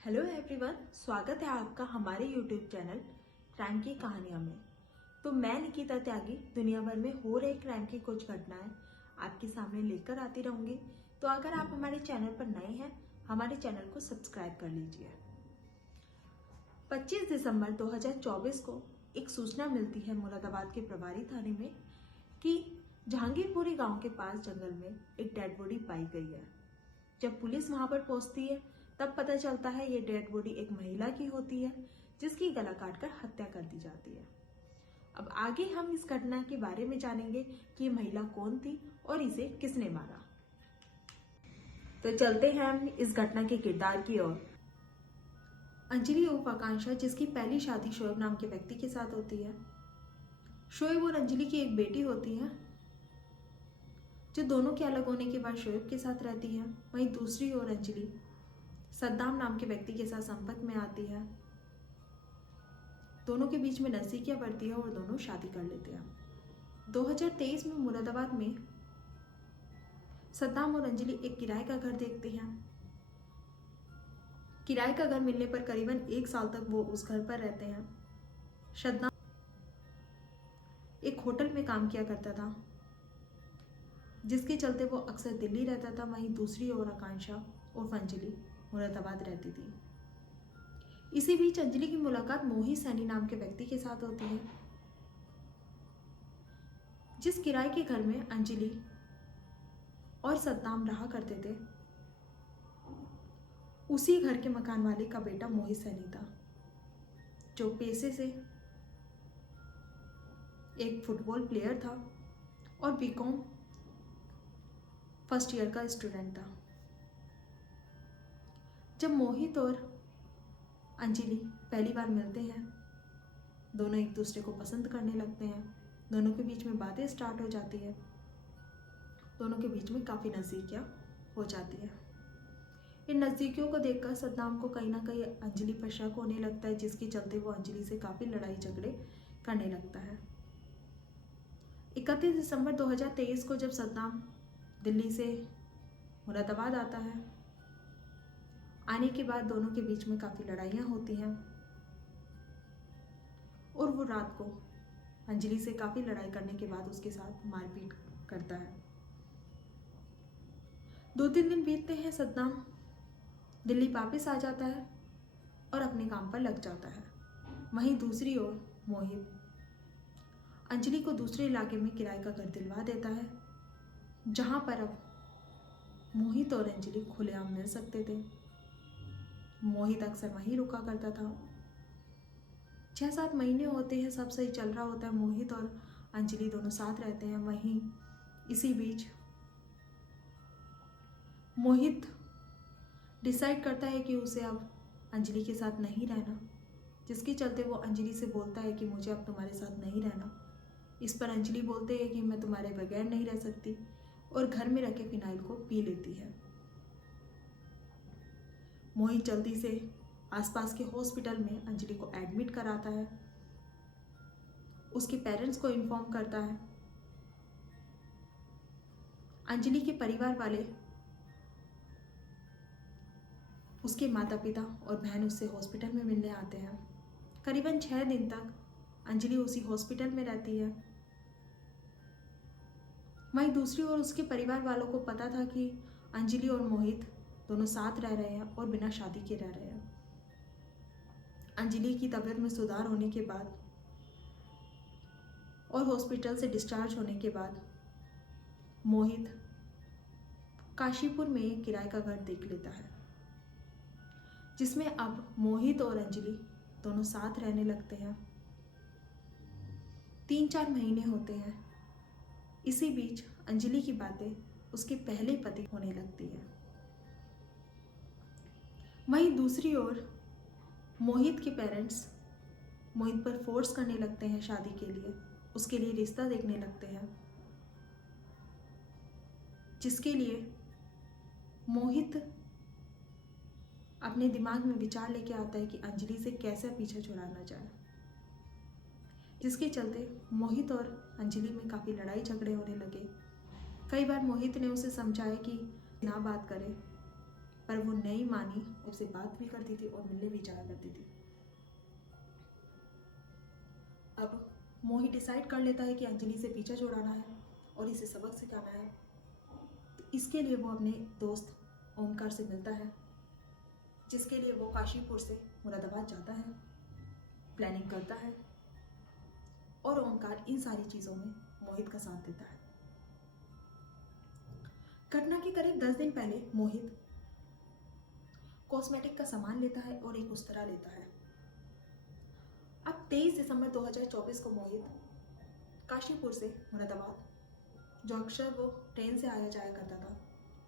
Hello everyone, स्वागत है आपका हमारे यूट्यूब चैनल क्राइम की कहानियां में। तो मैं निकिता त्यागी दुनिया भर में हो रहे क्राइम की कुछ घटनाएं आपके सामने लेकर आती रहूंगी। तो अगर आप हमारे चैनल पर नए हैं, हमारे चैनल को सब्सक्राइब कर लीजिए। 25 दिसंबर 2024 को एक सूचना मिलती है मुरादाबाद के प्रभारी थाने में कि जहांगीरपुरी गांव के पास जंगल में एक डेड बॉडी पाई गई है। जब पुलिस वहां पर पहुंचती है तब पता चलता है ये डेड बॉडी एक महिला की होती है जिसकी गला काटकर हत्या कर दी जाती है। अब आगे हम इस घटना के बारे में जानेंगे कि ये महिला कौन थी और इसे किसने मारा। तो चलते हैं हम इस घटना के किरदार की ओर। अंजलि उर्फ आकांक्षा, जिसकी पहली शादी शोएब नाम के व्यक्ति के साथ होती है। शोएब और अंजलि की एक बेटी होती है जो दोनों के अलग होने के बाद शोएब के साथ रहती है। वहीं दूसरी ओर अंजलि सद्दाम नाम के व्यक्ति के साथ संपर्क में आती है। दोनों के बीच में नजदीकियां बढ़ती है और दोनों शादी कर लेते हैं। 2023 में मुरादाबाद में सद्दाम और अंजलि एक किराए का घर देखते हैं। किराए का घर मिलने पर करीबन 1 साल तक वो उस घर पर रहते हैं। सद्दाम एक होटल में काम किया करता था, जिसके चलते वो अक्सर दिल्ली रहता था। वहीं दूसरी ओर आकांक्षा उर्फ अंजलि मुरादाबाद रहती थी। इसी बीच अंजलि की मुलाकात मोहित सैनी नाम के व्यक्ति के साथ होती है। जिस किराए के घर में अंजलि और सद्दाम रहा करते थे, उसी घर के मकान वाले का बेटा मोहित सैनी था, जो पेशे से एक फुटबॉल प्लेयर था और बीकॉम फर्स्ट ईयर का स्टूडेंट था। जब मोहित और अंजलि पहली बार मिलते हैं, दोनों एक दूसरे को पसंद करने लगते हैं। दोनों के बीच में बातें स्टार्ट हो जाती है। दोनों के बीच में काफ़ी नज़दीकियाँ हो जाती है। इन नज़दीकियों को देखकर सद्दाम को कहीं ना कहीं अंजलि पर शक होने लगता है, जिसके चलते वो अंजलि से काफ़ी लड़ाई झगड़े करने लगता है। 31 दिसंबर 2023 को जब सद्दाम दिल्ली से मुरादाबाद आता है, आने के बाद दोनों के बीच में काफ़ी लड़ाइयाँ होती हैं और वो रात को अंजलि से काफ़ी लड़ाई करने के बाद उसके साथ मारपीट करता है। 2-3 दिन बीतते हैं, सद्दाम दिल्ली वापस आ जाता है और अपने काम पर लग जाता है। वहीं दूसरी ओर मोहित अंजलि को दूसरे इलाके में किराए का घर दिलवा देता है, जहां पर अब मोहित और अंजलि खुलेआम मिल सकते थे। मोहित अक्सर वहीं रुका करता था। 6-7 महीने होते हैं, सब सही चल रहा होता है। मोहित और अंजलि दोनों साथ रहते हैं। वहीं इसी बीच मोहित डिसाइड करता है कि उसे अब अंजलि के साथ नहीं रहना, जिसके चलते वो अंजलि से बोलता है कि मुझे अब तुम्हारे साथ नहीं रहना। इस पर अंजलि बोलते हैं कि मैं तुम्हारे बगैर नहीं रह सकती, और घर में रखे फिनाइल को पी लेती है। मोहित जल्दी से आसपास के हॉस्पिटल में अंजलि को एडमिट कराता है, उसके पेरेंट्स को इन्फॉर्म करता है। अंजलि के परिवार वाले, उसके माता पिता और बहन उससे हॉस्पिटल में मिलने आते हैं। करीबन 6 दिन तक अंजलि उसी हॉस्पिटल में रहती है। वहीं दूसरी ओर उसके परिवार वालों को पता था कि अंजलि और मोहित दोनों साथ रह रहे हैं और बिना शादी के रह रहे हैं। अंजलि की तबीयत में सुधार होने के बाद और हॉस्पिटल से डिस्चार्ज होने के बाद मोहित काशीपुर में एक किराए का घर देख लेता है, जिसमें अब मोहित और अंजलि दोनों साथ रहने लगते हैं। 3-4 महीने होते हैं। इसी बीच अंजलि की बातें उसके पहले पति होने लगती है। वहीं दूसरी ओर मोहित के पेरेंट्स मोहित पर फोर्स करने लगते हैं शादी के लिए, उसके लिए रिश्ता देखने लगते हैं, जिसके लिए मोहित अपने दिमाग में विचार लेके आता है कि अंजलि से कैसे पीछा छुड़ाना जाए, जिसके चलते मोहित और अंजलि में काफ़ी लड़ाई झगड़े होने लगे। कई बार मोहित ने उसे समझाया कि ना बात करे, पर वो नहीं मानी, उससे बात भी करती थी और मिलने भी जाया करती थी। अब मोहित डिसाइड कर लेता है कि अंजलि से पीछा छुड़ाना है और इसे सबक सिखाना है। तो इसके लिए वो अपने दोस्त ओमकार से मिलता है, जिसके लिए वो काशीपुर से मुरादाबाद जाता है, प्लानिंग करता है और ओमकार इन सारी चीज़ों में मोहित का साथ देता है। घटना के करीब 10 दिन पहले मोहित कॉस्मेटिक का सामान लेता है और एक उस्तरा लेता है। अब 23 दिसंबर 2024 को मोहित काशीपुर से मुरादाबाद, जो अक्सर वो ट्रेन से आया जाया करता था,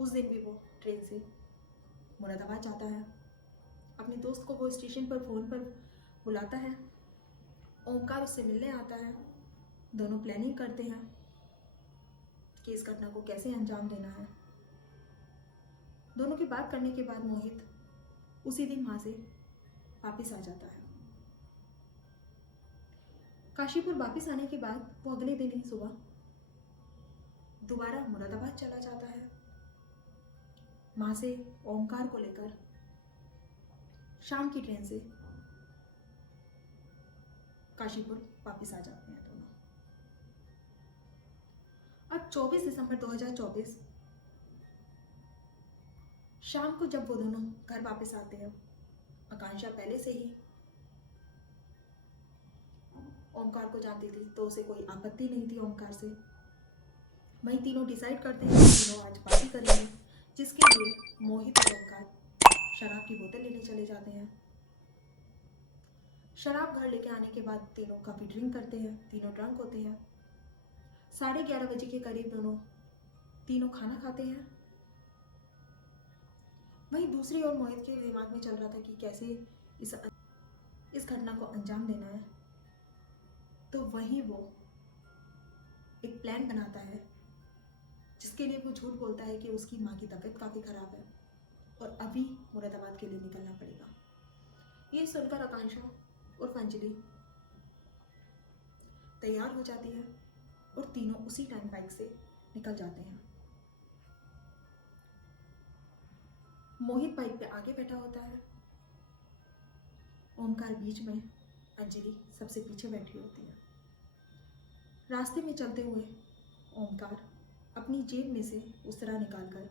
उस दिन भी वो ट्रेन से मुरादाबाद जाता है। अपने दोस्त को वो स्टेशन पर फ़ोन पर बुलाता है। ओमकार उससे मिलने आता है। दोनों प्लानिंग करते हैं कि इस घटना को कैसे अंजाम देना है। दोनों की बात करने के बाद मोहित उसी दिन वहाँ से वापस आ जाता है। काशीपुर वापस आने के बाद वो अगले दिन ही सुबह दोबारा मुरादाबाद चला जाता है। वहाँ से ओमकार को लेकर शाम की ट्रेन से काशीपुर वापस आ जाते हैं दोनों। अब 24 दिसंबर 2024 शाम को जब वो दोनों घर वापस आते हैं, आकांक्षा पहले से ही ओमकार को जानती थी, तो उसे कोई आपत्ति नहीं थी ओमकार से। वहीं तीनों डिसाइड करते हैं कि तीनों आज पार्टी करेंगे, जिसके लिए मोहित और ओमकार शराब की बोतल लेने चले जाते हैं। शराब घर लेके आने के बाद तीनों काफ़ी ड्रिंक करते हैं, तीनों ड्रंक होते हैं। 11:30 बजे के करीब तीनों खाना खाते हैं। वहीं दूसरी ओर मोहित के दिमाग में चल रहा था कि कैसे इस घटना को अंजाम देना है। तो वहीं वो एक प्लान बनाता है, जिसके लिए वो झूठ बोलता है कि उसकी माँ की तबीयत काफ़ी ख़राब है और अभी मुरादाबाद के लिए निकलना पड़ेगा। ये सुनकर आकांक्षा और अंजलि तैयार हो जाती है और तीनों उसी टाइम बाइक से निकल जाते हैं। मोहित बाइक पे आगे बैठा होता है, ओमकार बीच में, अंजलि सबसे पीछे बैठी होती है। रास्ते में चलते हुए ओमकार अपनी जेब में से उस्तरा निकालकर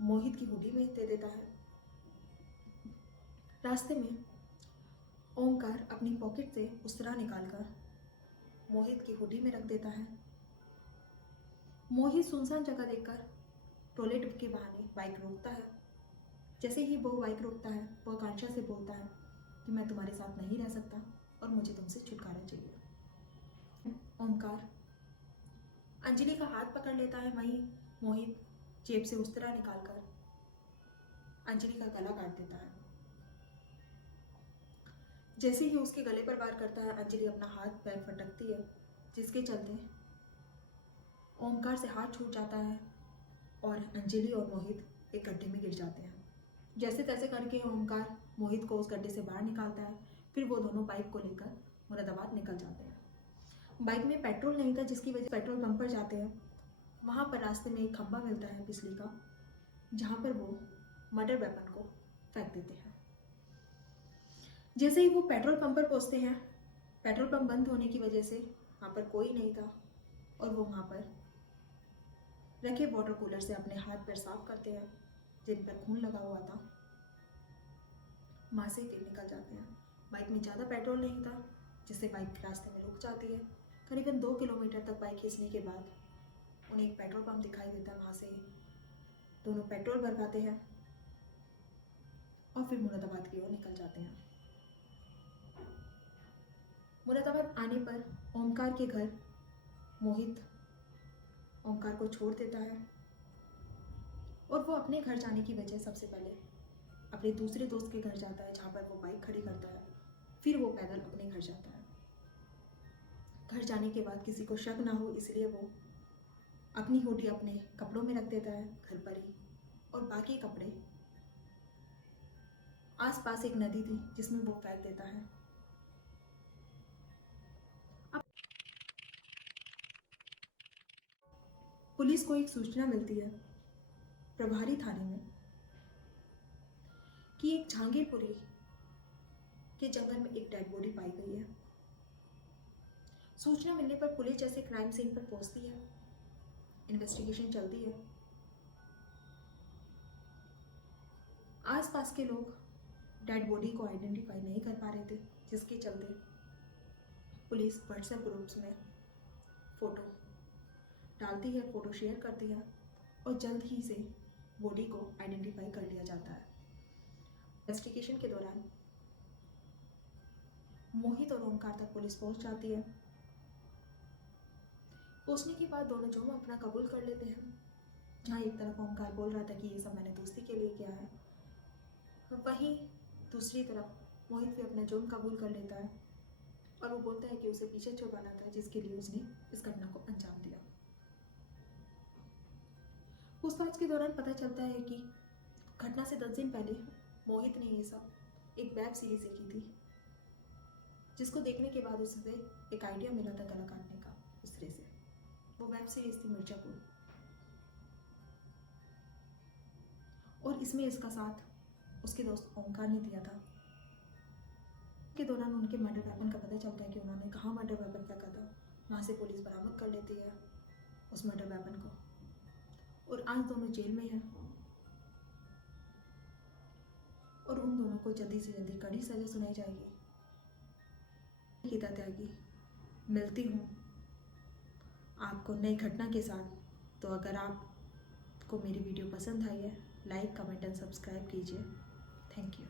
मोहित की हुडी में दे देता है। रास्ते में ओमकार अपनी पॉकेट से उस्तरा निकालकर मोहित की हुडी में रख देता है। मोहित सुनसान जगह देखकर टॉयलेट के बहाने बाइक रोकता है। जैसे ही वो बाइक रोकता है, वो आकांक्षा से बोलता है कि मैं तुम्हारे साथ नहीं रह सकता और मुझे तुमसे छुटकारा चाहिए। ओमकार अंजलि का हाथ पकड़ लेता है। वहीं मोहित जेब से उस्तरा निकालकर अंजलि का गला काट देता है। जैसे ही उसके गले पर वार करता है, अंजलि अपना हाथ पैर फटकती है, जिसके चलते ओमकार से हाथ छूट जाता है और अंजलि और मोहित एक गड्ढे में गिर जाते हैं। जैसे तैसे करके ओमकार मोहित को उस गड्ढे से बाहर निकालता है। फिर वो दोनों बाइक को लेकर मुरादाबाद निकल जाते हैं। बाइक में पेट्रोल नहीं था, जिसकी वजह से पेट्रोल पंप पर जाते हैं। वहाँ पर रास्ते में एक खंभा मिलता है बिजली का, जहाँ पर वो मर्डर वेपन को फेंक देते हैं। जैसे ही वो पेट्रोल पंप पर पहुँचते हैं, पेट्रोल पंप बंद होने की वजह से वहाँ पर कोई नहीं था और वो वहाँ पर रखे वाटर कूलर से अपने हाथ पैर साफ करते हैं, जिन पर खून लगा हुआ था। वहाँ से फिर निकल जाते हैं। बाइक में ज़्यादा पेट्रोल नहीं था, जिससे बाइक रास्ते में रुक जाती है। करीबन 2 किलोमीटर तक बाइक खींचने के बाद उन्हें एक पेट्रोल पंप दिखाई देता है। वहाँ से दोनों पेट्रोल भरवाते हैं और फिर मुरादाबाद की ओर निकल जाते हैं। मुरादाबाद आने पर ओमकार के घर मोहित ओमकार को छोड़ देता है और वो अपने घर जाने की वजह सबसे पहले अपने दूसरे दोस्त के घर जाता है, जहाँ पर वो बाइक खड़ी करता है। फिर वो पैदल अपने घर जाता है। घर जाने के बाद किसी को शक ना हो, इसलिए वो अपनी हुडी अपने कपड़ों में रख देता है घर पर ही, और बाकी कपड़े आसपास एक नदी थी जिसमें वो फेंक देता है। अब पुलिस को एक सूचना मिलती है प्रभारी थाने में जहांगीरपुरी के जंगल में एक डेड बॉडी पाई गई है। सूचना मिलने पर पुलिस जैसे क्राइम सीन पर पहुंचती है, इन्वेस्टिगेशन चलती है। आसपास के लोग डेड बॉडी को आइडेंटिफाई नहीं कर पा रहे थे, जिसके चलते पुलिस व्हाट्सएप ग्रुप्स में फ़ोटो डालती है, फ़ोटो शेयर करती है और जल्द ही से बॉडी को आइडेंटिफाई कर लिया जाता है। इन्वेस्टिगेशन के दौरान मोहित और ओमकार तक पुलिस पहुंच जाती है। पहुंचने के बाद दोनों जुर्म अपना कबूल कर लेते हैं। जहाँ एक तरफ ओमकार बोल रहा था कि ये सब मैंने दोस्ती के लिए किया है, वहीं दूसरी तरफ मोहित भी अपना जुर्म कबूल कर लेता है और वो बोलता है कि उसे पीछे छुड़वाना था, जिसके लिए उसने इस घटना को अंजाम दिया। पूछताछ के दौरान पता चलता है कि घटना से 10 दिन पहले मोहित ने ये सब एक वेब सीरीज देखी थी, जिसको देखने के बाद उसे एक आइडिया मिला था गला काटने का। उस तरह से वो वेब सीरीज थी मिर्जापुर, और इसमें इसका साथ उसके दोस्त ओमकार ने दिया था। के दौरान उनके मर्डर वेपन का पता चलता है कि उन्होंने कहाँ मर्डर वेपन फेंका था। वहाँ से पुलिस बरामद कर लेती है उस मर्डर वेपन को, और आज दोनों जेल में हैं और उन दोनों को जल्दी से जल्दी कड़ी सजा सुनाई जाएगी। गीता त्यागी, मिलती हूँ आपको नई घटना के साथ। तो अगर आपको मेरी वीडियो पसंद आई है, लाइक, कमेंट एंड सब्सक्राइब कीजिए। Thank you.